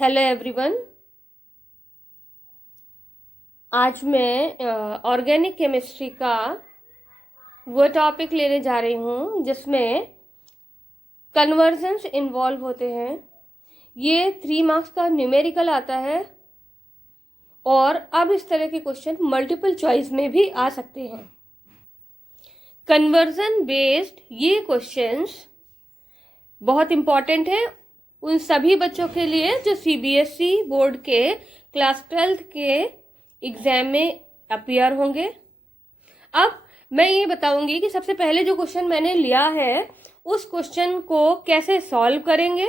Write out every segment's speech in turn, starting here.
Hello everyone. आज मैं organic chemistry का वो टॉपिक लेने जा रही हूँ जिसमें कन्वर्जन्स इन्वॉल्व होते हैं। ये 3 मार्क्स का न्यूमेरिकल आता है और अब इस तरह के क्वेश्चन मल्टीपल चॉइस में भी आ सकते हैं। कन्वर्जन बेस्ड ये क्वेश्चंस बहुत इम्पॉर्टेंट है उन सभी बच्चों के लिए जो सीबीएसई बोर्ड के क्लास 12th के एग्जाम में अपीयर होंगे। अब मैं ये बताऊंगी कि सबसे पहले जो क्वेश्चन मैंने लिया है उस क्वेश्चन को कैसे सॉल्व करेंगे,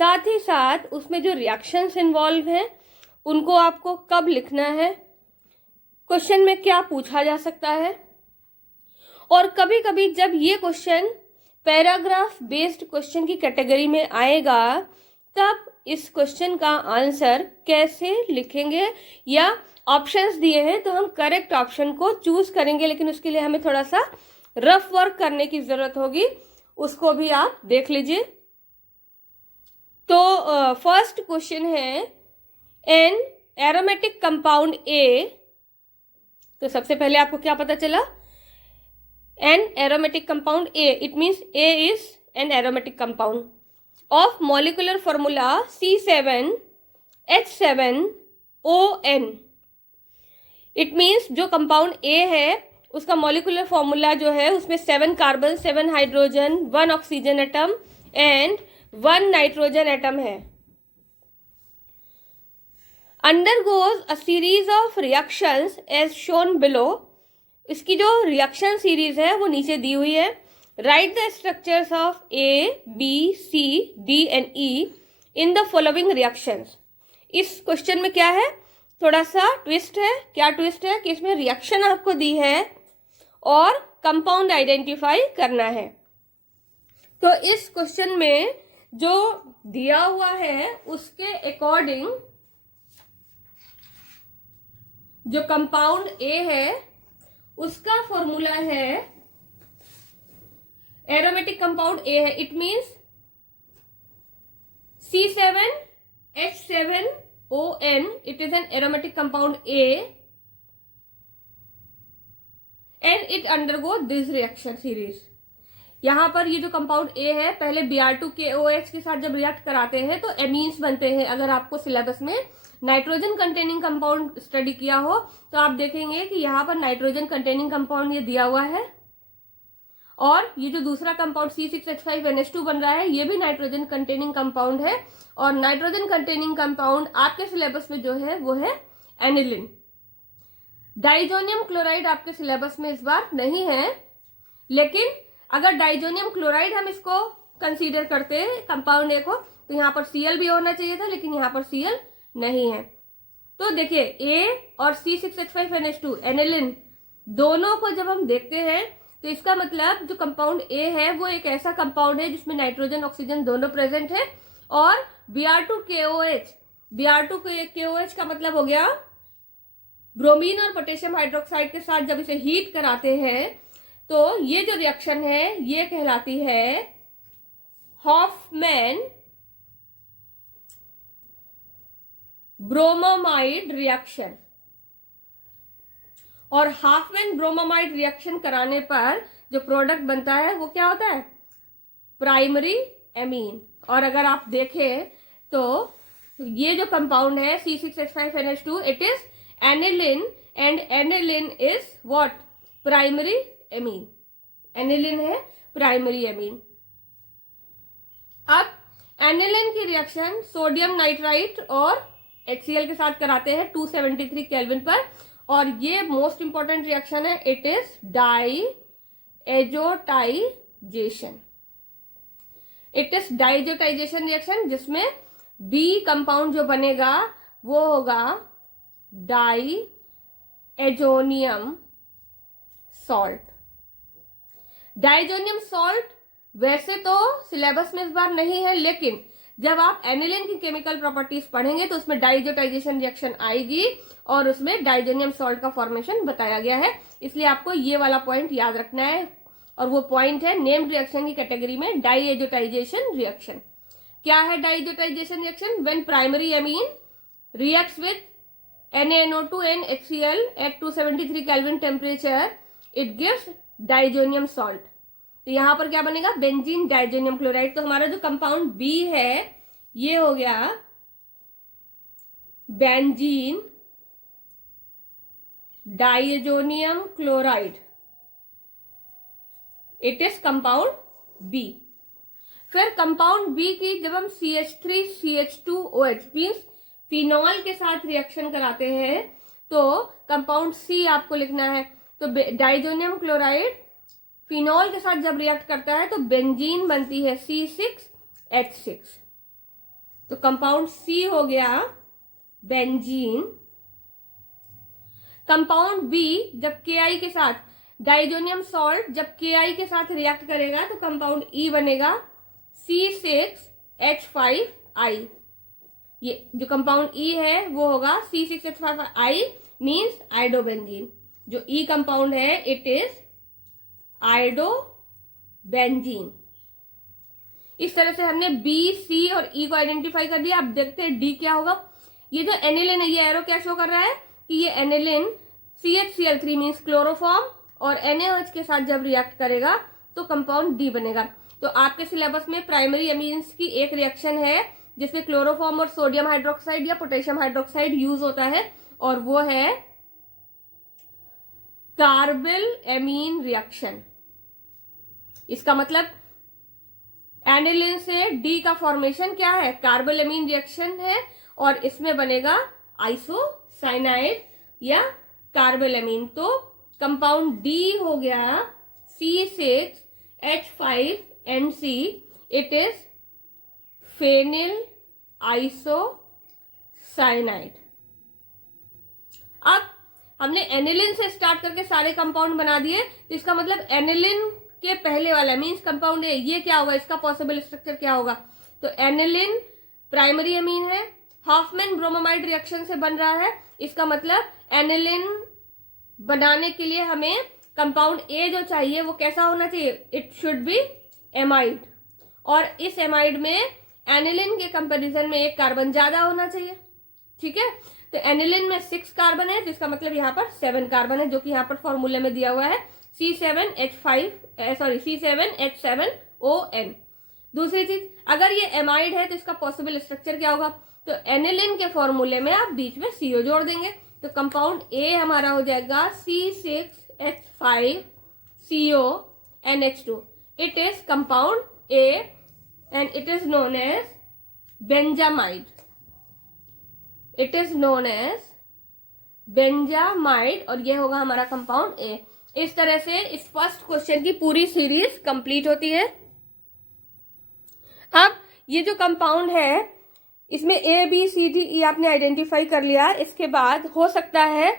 साथ ही साथ उसमें जो रिएक्शंस इन्वॉल्व हैं उनको आपको कब लिखना है, क्वेश्चन में क्या पूछा जा सकता है। और कभी कभी जब ये क्वेश्चन पैराग्राफ बेस्ड क्वेश्चन की कैटेगरी में आएगा तब इस क्वेश्चन का आंसर कैसे लिखेंगे, या ऑप्शंस दिए हैं तो हम करेक्ट ऑप्शन को चूज करेंगे, लेकिन उसके लिए हमें थोड़ा सा रफ वर्क करने की जरूरत होगी, उसको भी आप देख लीजिए। तो फर्स्ट क्वेश्चन है एन एरोमेटिक कंपाउंड ए। तो सबसे पहले आपको क्या पता चला, an aromatic compound A, it means A is an aromatic compound of molecular formula C7H7ON. It means जो कंपाउंड A है उसका मॉलिकुलर फॉर्मूला जो है उसमें 7 carbon, 7 hydrogen, 1 oxygen atom and 1 nitrogen atom है। Undergoes a series of reactions as shown below. इसकी जो reaction series है वो नीचे दी हुई है। Write the structures of A B C D and E in the following reactions. इस क्वेश्चन में क्या है, थोड़ा सा ट्विस्ट है। क्या ट्विस्ट है कि इसमें रिएक्शन आपको दी है और कंपाउंड आइडेंटिफाई करना है। तो इस क्वेश्चन में जो दिया हुआ है उसके अकॉर्डिंग जो कंपाउंड ए है उसका फॉर्मूला है, एरोमेटिक कंपाउंड ए है, it means C7H7ON, it is an aromatic compound A and it undergo this reaction series. यहां पर ये जो कंपाउंड ए है पहले Br2KOH के साथ जब रिएक्ट कराते हैं तो एमीन्स बनते हैं। अगर आपको सिलेबस में नाइट्रोजन कंटेनिंग कंपाउंड स्टडी किया हो तो आप देखेंगे कि यहाँ पर नाइट्रोजन कंटेनिंग कंपाउंड ये दिया हुआ है, और ये जो दूसरा कंपाउंड C6H5NH2 बन रहा है ये भी नाइट्रोजन कंटेनिंग कंपाउंड है। और नाइट्रोजन कंटेनिंग कंपाउंड आपके सिलेबस में जो है वो है एनिलिन। डाइजोनियम क्लोराइड आपके सिलेबस में इस बार नहीं है, लेकिन अगर डाइजोनियम क्लोराइड हम इसको कंसीडर करते हैं कंपाउंड ए को तो यहाँ पर Cl भी होना चाहिए था, लेकिन यहाँ पर Cl नहीं है। तो देखिए A और C6H5NH2 एनिलिन दोनों को जब हम देखते हैं तो इसका मतलब जो कंपाउंड A है वो एक ऐसा कंपाउंड है जिसमें नाइट्रोजन ऑक्सीजन दोनों प्रेजेंट है। और Br2KOH का मतलब हो गया ब्रोमीन और पोटेशियम हाइड्रोक्साइड के साथ जब इसे हीट कराते हैं तो ये जो रिएक्शन है ये कहलाती है हॉफमैन ब्रोमोमाइड रिएक्शन। और हॉफमैन ब्रोमोमाइड रिएक्शन कराने पर जो प्रोडक्ट बनता है वो क्या होता है, प्राइमरी एमीन। और अगर आप देखें तो ये जो कंपाउंड है C6H5NH2 it is aniline and aniline is what, primary amine. Aniline है प्राइमरी एमीन। अब एनिलिन की रिएक्शन सोडियम नाइट्राइट और HCl के साथ कराते हैं 273 केल्विन पर, और ये मोस्ट इंपॉर्टेंट रिएक्शन है, it is diazotisation. It is diazotisation reaction जिसमें B कंपाउंड जो बनेगा वो होगा डाइएजोनियम सॉल्ट। डाइएजोनियम सॉल्ट वैसे तो सिलेबस में इस बार नहीं है, लेकिन जब आप एनिलिन की केमिकल प्रॉपर्टीज पढ़ेंगे तो उसमें डाइएजोटाइजेशन रिएक्शन आएगी और उसमें डाइजोनियम सॉल्ट का फॉर्मेशन बताया गया है। इसलिए आपको ये वाला पॉइंट याद रखना है, और वो पॉइंट है नेम्ड रिएक्शन की कैटेगरी में डाइएजोटाइजेशन रिएक्शन। क्या है diazotization reaction? When primary amine reacts with NaNO2 and HCl at 273 Kelvin temperature, it gives diazonium salt. तो यहां पर क्या बनेगा? Benzene diazonium chloride. तो हमारा जो कंपाउंड बी है ये हो गया benzene diazonium chloride, it is compound B. फिर कंपाउंड बी की जब हम CH3CH2OH मीन्स फिनॉल के साथ रिएक्शन कराते हैं तो कंपाउंड सी आपको लिखना है। तो डाइजोनियम क्लोराइड फिनॉल के साथ जब रिएक्ट करता है तो बेंजीन बनती है C6H6। तो कंपाउंड सी हो गया बेंजीन। कंपाउंड बी जब KI के साथ, डाइजोनियम सॉल्ट जब KI के साथ रिएक्ट करेगा तो कंपाउंड ई बनेगा C6H5I। ये जो कंपाउंड ई है वो होगा C6H5I मीन्स आइडोबेंजीन। जो ई कंपाउंड है इट इज आइडोबेंजीन। इस तरह से हमने बी, सी और ई को आइडेंटिफाई कर दिया। अब देखते हैं डी क्या होगा। ये जो एनिलिन है, ये एरो क्या शो कर रहा है कि ये एनिलिन CHCl3 मीन्स क्लोरोफॉर्म और NaOH के साथ जब रिएक्ट करेगा तो कंपाउंड डी बनेगा। तो आपके सिलेबस में प्राइमरी एमीन्स की एक रिएक्शन है जिसमें क्लोरोफॉर्म और सोडियम हाइड्रोक्साइड या पोटेशियम हाइड्रोक्साइड यूज होता है और वो है कार्बिल एमीन रिएक्शन। इसका मतलब एनिलिन से डी का फॉर्मेशन क्या है? कार्बिल एमीन रिएक्शन है और इसमें बनेगा आइसोसाइनाइड या कार्बिल एमीन। तो कंपाउंड डी हो गया C6H5NC, it is phenyl isocyanide. अब हमने एनिलिन से स्टार्ट करके सारे कंपाउंड बना दिए। तो इसका मतलब एनिलिन के पहले वाला मीन्स कंपाउंड ए, ये क्या होगा? इसका पॉसिबल स्ट्रक्चर क्या होगा? तो एनिलिन प्राइमरी एमीन है, हॉफमैन ब्रोमामाइड रिएक्शन से बन रहा है। इसका मतलब एनिलिन बनाने के लिए हमें कंपाउंड ए जो चाहिए वो कैसा होना चाहिए? It should be amide. और इस एमाइड में एनिलिन के कंपैरिजन में एक कार्बन ज्यादा होना चाहिए। ठीक है, तो एनिलिन में 6 कार्बन है तो इसका मतलब यहाँ पर 7 कार्बन है जो कि यहाँ पर फॉर्मूले में दिया हुआ है C7H7ON। दूसरी चीज, अगर ये एमाइड है तो इसका पॉसिबल स्ट्रक्चर क्या होगा? तो एनिलिन के फॉर्मूले में आप बीच में CO जोड़ देंगे तो कंपाउंड ए हमारा हो जाएगा C6H5CONH2। It is compound A and it is known as benzamide. It is known as benzamide और ये होगा हमारा कंपाउंड ए। इस तरह से इस फर्स्ट क्वेश्चन की पूरी सीरीज कंप्लीट होती है। अब ये जो कंपाउंड है इसमें ABCDE आपने आइडेंटिफाई कर लिया। इसके बाद हो सकता है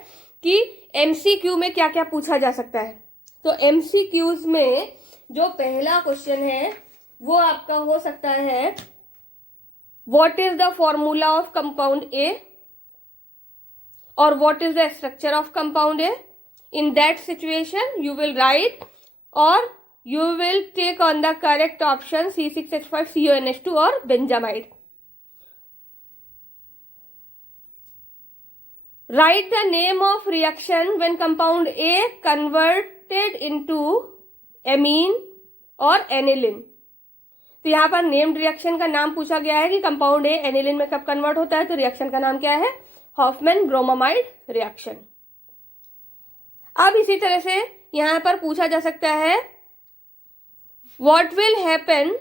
कि MCQ में क्या क्या पूछा जा सकता है। तो MCQs में जो पहला क्वेश्चन है वो आपका हो सकता है what is the formula of compound A और what is the structure of compound A. In that situation you will write और you will take on the correct option C6H5CONH2 or benzamide. Write the name of reaction when compound A converted into amine or aniline. तो यहाँ पर named reaction का नाम पूछा गया है कि कंपाउंड ए एनिलिन में कब कन्वर्ट होता है। तो रिएक्शन का नाम क्या है? Hofmann bromamide reaction. अब इसी तरह से यहाँ पर पूछा जा सकता है What will happen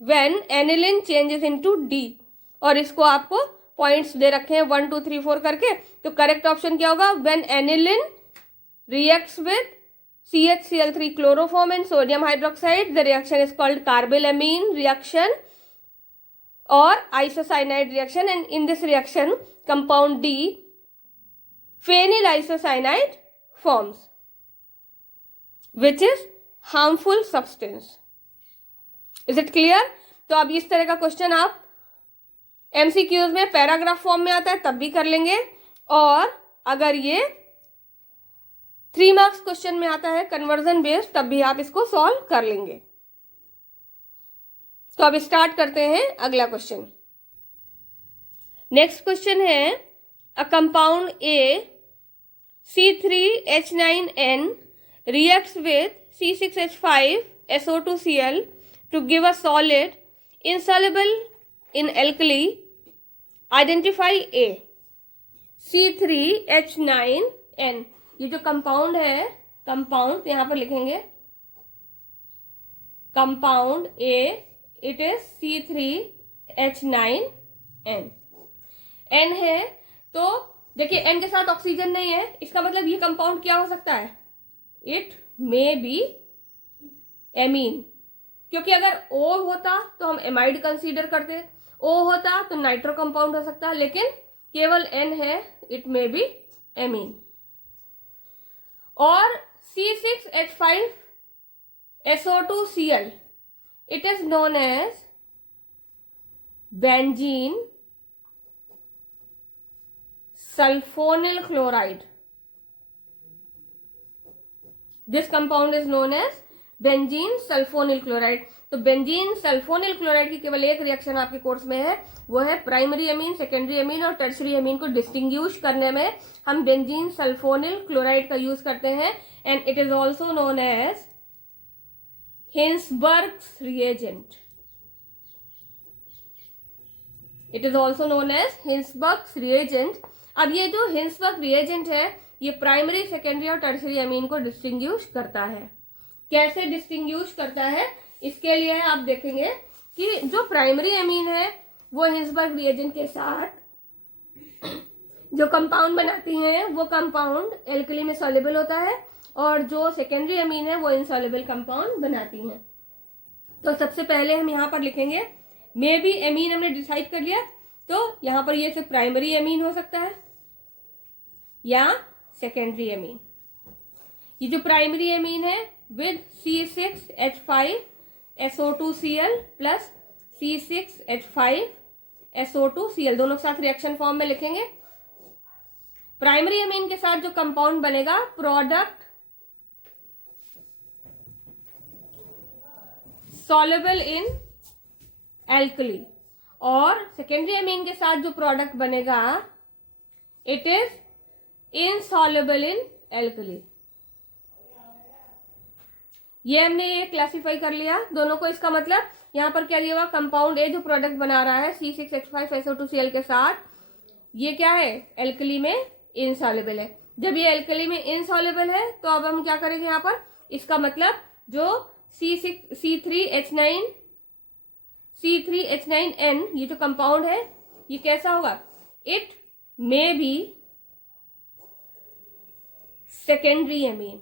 when aniline changes into D? और इसको आपको पॉइंट्स दे रखे हैं 1 2 3 4 करके। तो करेक्ट ऑप्शन क्या होगा? When aniline reacts with CHCl3 chloroform and sodium hydroxide, the reaction is called carbylamine reaction or isocyanide reaction, and in this reaction compound D phenyl isocyanide forms, which is harmful substance. Is it clear? तो अब इस तरह का question आप MCQs में paragraph form में आता है तब भी कर लेंगे और अगर ये 3 मार्क्स क्वेश्चन में आता है कन्वर्जन बेस्ड तब भी आप इसको सॉल्व कर लेंगे। तो अब स्टार्ट करते हैं अगला क्वेश्चन। नेक्स्ट क्वेश्चन है, a compound A C3H9N reacts with C6H5SO2Cl to give a solid insoluble in alkali. Identify A. C3H9N, ये जो कंपाउंड है, कंपाउंड यहां पर लिखेंगे compound A, it is C3H9N। N है तो देखिए N के साथ ऑक्सीजन नहीं है, इसका मतलब ये कंपाउंड क्या हो सकता है, इट मे बी एमीन, क्योंकि अगर O होता तो हम एमाइड कंसीडर करते, O होता तो नाइट्रो कंपाउंड हो सकता है, लेकिन केवल N है, इट मे बी एमीन। और C6H5SO2Cl, it is known as benzene sulphonyl chloride. This compound is known as benzene sulphonyl chloride. तो बेंजीन सल्फोनिल क्लोराइड की केवल एक रिएक्शन आपके कोर्स में है, वो है प्राइमरी एमीन, सेकेंडरी एमीन और टर्शरी एमीन को डिस्टिंग्विश करने में हम बेंजीन सल्फोनिल क्लोराइड का यूज करते हैं, and it is also known as Hinsberg's reagent. It is also known as Hinsberg's reagent. अब ये जो हिंसबर्ग रिएजेंट है, ये प्राइमरी, सेकेंडरी और टर्शरी एमीन को डिस्टिंग्विश करता है। कैसे डिस्टिंग्विश करता है, इसके लिए आप देखेंगे कि जो प्राइमरी एमीन है वो हिंसबर्ग रिएजेंट के साथ जो कंपाउंड बनाती हैं वो कंपाउंड एल्कली में सॉल्युबल होता है, और जो सेकेंडरी एमीन है वो इनसॉल्युबल कंपाउंड बनाती हैं। तो सबसे पहले हम यहाँ पर लिखेंगे मे बी एमीन, हमने डिसाइड कर लिया, तो यहाँ पर ये सिर्फ प्राइमरी एमीन हो सकता है या सेकेंडरी एमीन। ये जो प्राइमरी एमीन है विद C6H5SO2Cl प्लस C6H5SO2Cl, दोनों के साथ रिएक्शन फॉर्म में लिखेंगे। प्राइमरी एमीन के साथ जो कंपाउंड बनेगा, प्रोडक्ट सॉल्युबल इन एल्कली, और सेकेंडरी एमीन के साथ जो प्रोडक्ट बनेगा, it is insoluble in alkali. ये हमने ये क्लासिफाई कर लिया दोनों को। इसका मतलब यहां पर क्या दिया हुआ, कंपाउंड ए जो प्रोडक्ट बना रहा है C6H5SO2Cl के साथ, ये क्या है, एल्कली में इनसॉल्युबल है। जब ये एल्कली में इनसॉल्युबल है तो अब हम क्या करेंगे यहाँ पर, इसका मतलब जो C3H9N ये जो कंपाउंड है, ये कैसा होगा, it may be secondary amine,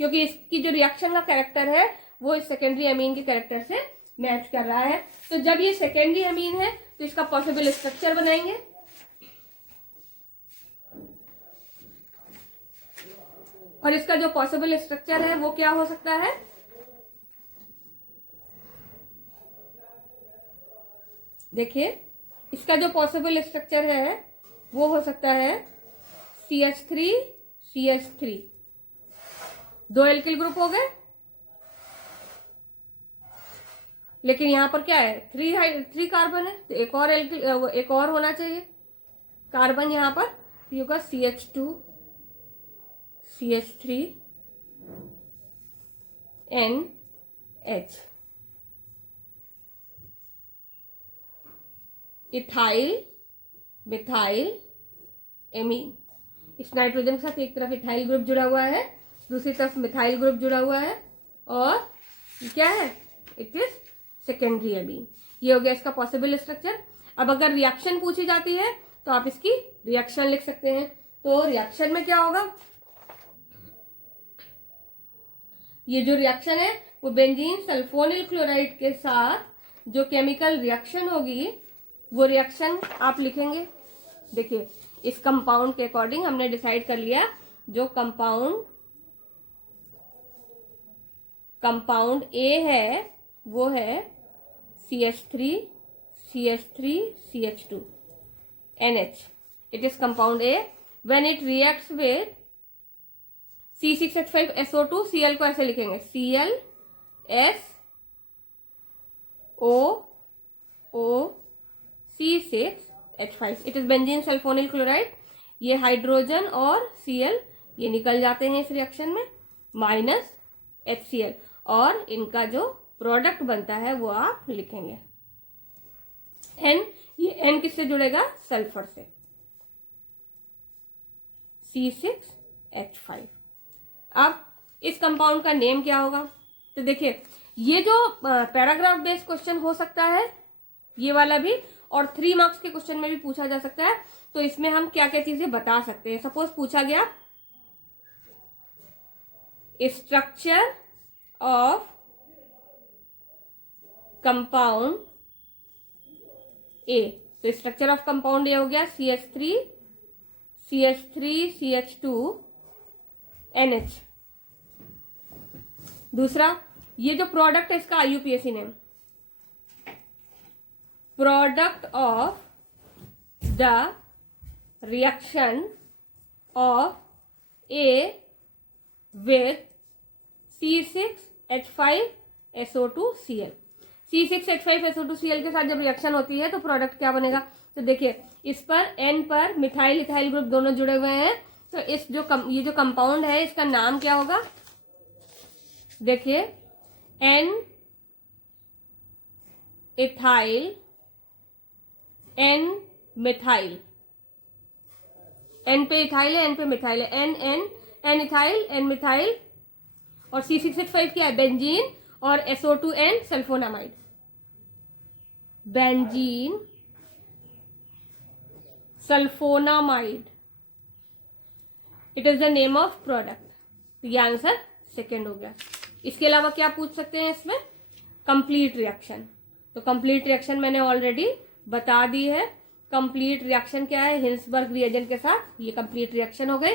क्योंकि इसकी जो रिएक्शन का कैरेक्टर है वो इस सेकेंडरी एमीन के कैरेक्टर से मैच कर रहा है। तो जब ये सेकेंडरी एमीन है तो इसका पॉसिबल स्ट्रक्चर बनाएंगे। और इसका जो पॉसिबल स्ट्रक्चर है वो क्या हो सकता है, देखिए इसका जो पॉसिबल स्ट्रक्चर है वो हो सकता है CH3CH3, दो एल्किल ग्रुप हो गए, लेकिन यहां पर क्या है, थ्री कार्बन है, तो एक और एल्किल, एक और होना चाहिए कार्बन यहां पर, ये होगा CH2CH3NH, इथाइल मिथाइल एमीन। इस नाइट्रोजन के साथ एक तरफ इथाइल ग्रुप जुड़ा हुआ है, दूसरी तरफ मिथाइल ग्रुप जुड़ा हुआ है, और क्या है, इट इज सेकेंडरी एमीन। ये हो गया इसका पॉसिबल स्ट्रक्चर। अब अगर रिएक्शन पूछी जाती है तो आप इसकी रिएक्शन लिख सकते हैं। तो रिएक्शन में क्या होगा, ये जो रिएक्शन है वो बेंजीन सल्फोनिल क्लोराइड के साथ जो केमिकल रिएक्शन होगी वो रिएक्शन आप लिखेंगे। देखिए इस कंपाउंड के अकॉर्डिंग हमने डिसाइड कर लिया, जो कंपाउंड ए है वो है CH3CH3CH2NH, it is compound A. When it reacts with C6H5SO2, Cl को ऐसे लिखेंगे ClS COO6H5। It is benzene sulphonyl chloride. ये हाइड्रोजन और Cl ये निकल जाते हैं इस रिएक्शन में, माइनस HCl, और इनका जो प्रोडक्ट बनता है वो आप लिखेंगे N। ये N किससे जुड़ेगा? सल्फर से, C6H5। अब इस कंपाउंड का नेम क्या होगा? तो देखिए, ये जो पैराग्राफ बेस्ड क्वेश्चन हो सकता है, ये वाला भी, और 3 मार्क्स के क्वेश्चन में भी पूछा जा सकता है। तो इसमें हम क्या क्या चीजें बता सकते हैं। सपोज पूछा गया स्ट्रक्चर ऑफ कंपाउंड ए, तो स्ट्रक्चर ऑफ कंपाउंड ए हो गया CH3 CH2 NH। दूसरा, ये जो प्रोडक्ट है इसका IUPAC name, product of the reaction of A with C6H5SO2Cl। C6H5SO2Cl के साथ जब रिएक्शन होती है तो प्रोडक्ट क्या बनेगा? तो देखिए, इस पर N पर मिथाइल इथाइल ग्रुप दोनों जुड़े हुए हैं, तो इस ये जो कंपाउंड है इसका नाम क्या होगा? देखिए, N ethyl N methyl, N पे इथाइल है, N पे मिथाइल है, N इथाइल N मिथाइल, और C6H5 क्या है? बेंजीन, और SO2N sulphonamide, benzene sulphonamide. It is the name of product. ये आंसर सेकेंड हो गया। इसके अलावा क्या पूछ सकते हैं इसमें? Complete reaction. तो कंप्लीट रिएक्शन मैंने ऑलरेडी बता दी है। कंप्लीट रिएक्शन क्या है? हिल्सबर्ग रिएजेंट के साथ ये कंप्लीट रिएक्शन हो गई।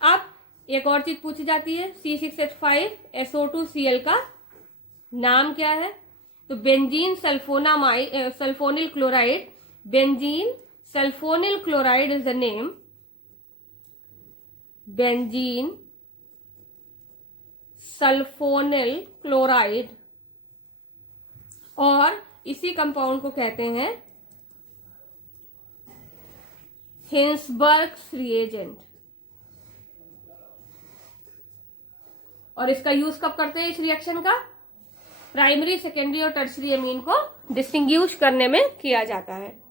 अब एक और चीज पूछी जाती है, C6H5SO2Cl का नाम क्या है? तो benzene sulphonyl chloride, benzene sulphonyl chloride is the name, benzene sulphonyl chloride, और इसी कंपाउंड को कहते हैं हिल्सबर्ग रिएजेंट। और इसका यूज कब करते हैं इस रिएक्शन का? प्राइमरी, सेकेंडरी और टर्सरी अमीन को डिस्टिंग्विश करने में किया जाता है।